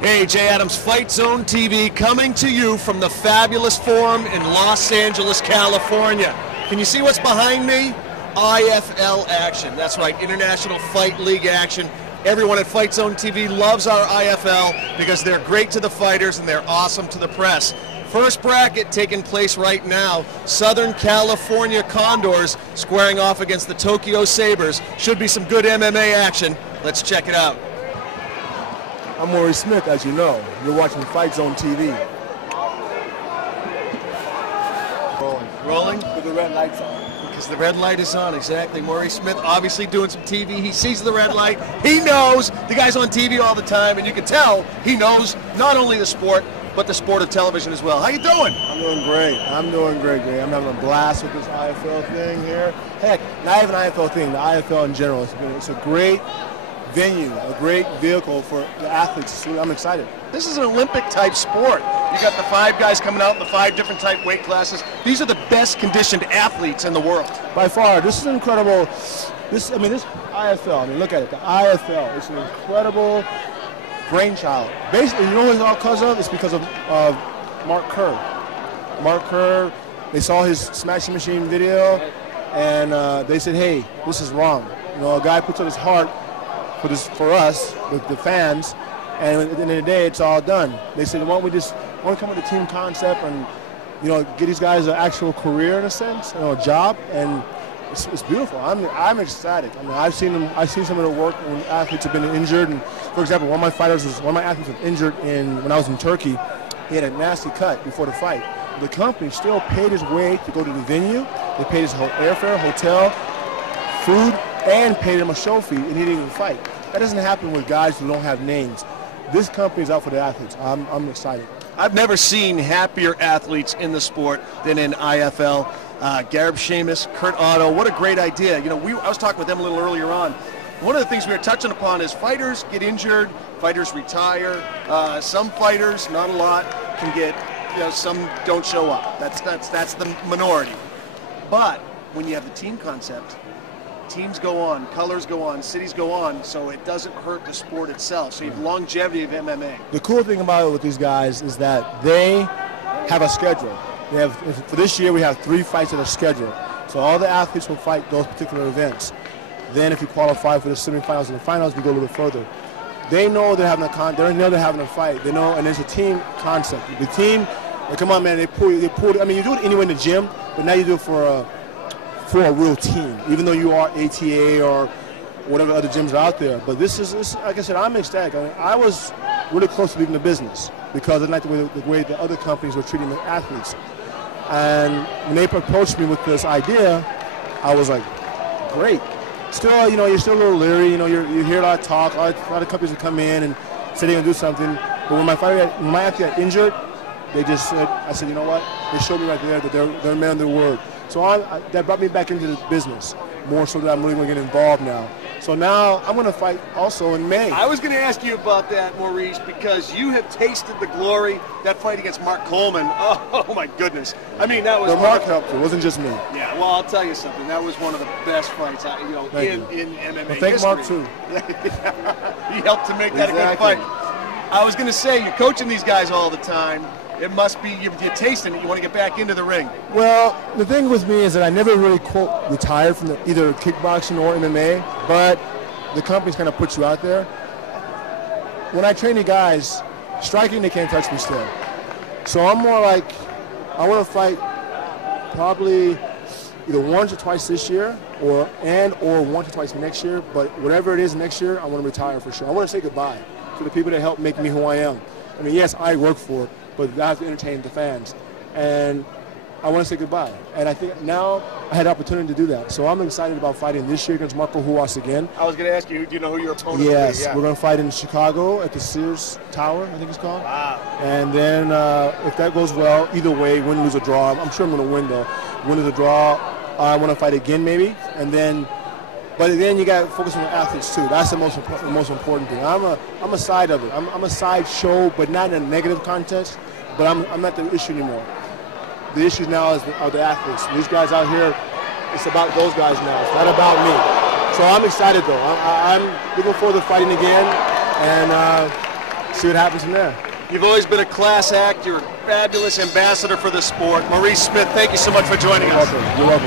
Hey, Jay Adams, Fight Zone TV coming to you from the fabulous forum in Los Angeles, California. Can you see what's behind me? IFL action. That's right, International Fight League action. Everyone at Fight Zone TV loves our IFL because they're great to the fighters and they're awesome to the press. First bracket taking place right now. Southern California Condors squaring off against the Tokyo Sabres. Should be some good MMA action. Let's check it out. I'm Maurice, as you know. You're watching Fight Zone TV. Rolling? With the red lights on. Because the red light is on, exactly. Maurice Smith obviously doing some TV. He sees the red light. He knows. The guy's on TV all the time, and you can tell he knows not only the sport, but the sport of television as well. How you doing? I'm doing great. I'm doing great. I'm having a blast with this IFL thing here. Heck, not even an IFL thing, the IFL in general. It's a great venue, a great vehicle for the athletes. I'm excited. This is an Olympic-type sport. You got the 5 guys coming out in the 5 different type weight classes. These are the best conditioned athletes in the world. By far, this is incredible. This IFL, look at it. The IFL, it's an incredible brainchild. Basically, you know what it's all because of? It's because of Mark Kerr. Mark Kerr, they saw his Smashing Machine video, and they said, hey, this is wrong. You know, a guy puts up his heart for us, the fans, and at the end of the day, it's all done. They said, why don't we come with a team concept and, you know, get these guys an actual career in a sense, you know, a job, and it's beautiful. I'm ecstatic. I mean, I've seen some of their work when athletes have been injured. And for example, one of my athletes was injured when I was in Turkey. He had a nasty cut before the fight. The company still paid his way to go to the venue. They paid his whole airfare, hotel, food, and paid him a show fee, and he didn't even fight. That doesn't happen with guys who don't have names. This company is out for the athletes. I'm excited. I've never seen happier athletes in the sport than in IFL. Garib Sheamus, Kurt Otto, what a great idea. You know, I was talking with them a little earlier on. One of the things we were touching upon is fighters get injured, fighters retire. Some fighters, not a lot, can get, you know, some don't show up. That's the minority. But when you have the team concept, teams go on, colors go on, cities go on, so it doesn't hurt the sport itself. So you have longevity of MMA. The cool thing about it with these guys is that they have a schedule. For this year, we have 3 fights that are scheduled. So all the athletes will fight those particular events. Then if you qualify for the semifinals and the finals, we go a little bit further. They know they're having a fight. They know, and it's a team concept. The team, come on, man, they pull. I mean, you do it anyway in the gym, but now you do it for a real team, even though you are ATA or whatever other gyms are out there. But this is like I said, I'm ecstatic. I mean, I was really close to leaving the business because I didn't like the way the other companies were treating the athletes. And when they approached me with this idea, I was like, great. Still, you know, you're still a little leery. You know, you hear a lot of talk. A lot of companies will come in and say they're going to do something. But when my athlete got injured, they just said, I said, you know what? They showed me right there that they're a man of their word. So that brought me back into the business, more so that I'm really going to get involved now. So now I'm going to fight also in May. I was going to ask you about that, Maurice, because you have tasted the glory. That fight against Mark Coleman, oh my goodness. I mean, that was... The Mark helped. It wasn't just me. Yeah, well, I'll tell you something. That was one of the best fights in MMA well, thank history. Mark, too. He helped to make that a good fight. I was going to say, you're coaching these guys all the time. It must be, you're tasting it, you want to get back into the ring. Well, the thing with me is that I never really, quote, retired from either kickboxing or MMA, but the company's kind of put you out there. When I train the guys, striking, they can't touch me still. So I'm more like, I want to fight probably either once or twice this year or once or twice next year, but whatever it is next year, I want to retire for sure. I want to say goodbye to the people that helped make me who I am. I mean, yes, I work for it, but I have to entertain the fans. And I want to say goodbye. And I think now I had the opportunity to do that. So I'm excited about fighting this year against Marco Huas again. I was going to ask you, do you know who your opponent is? Yes, we're going to fight in Chicago at the Sears Tower, I think it's called. Wow. And then if that goes well, either way, win, lose, or draw, I'm sure I'm going to win though. Win, lose, or draw, I want to fight again maybe. But then you got to focus on the athletes too. That's the most important thing. I'm a side of it. I'm a side show, but not in a negative context. But I'm not the issue anymore. The issue now are the athletes. These guys out here, it's about those guys now. It's not about me. So I'm excited though. I'm looking forward to fighting again and see what happens from there. You've always been a class act. You're a fabulous ambassador for the sport. Maurice Smith, thank you so much for joining us. You're welcome.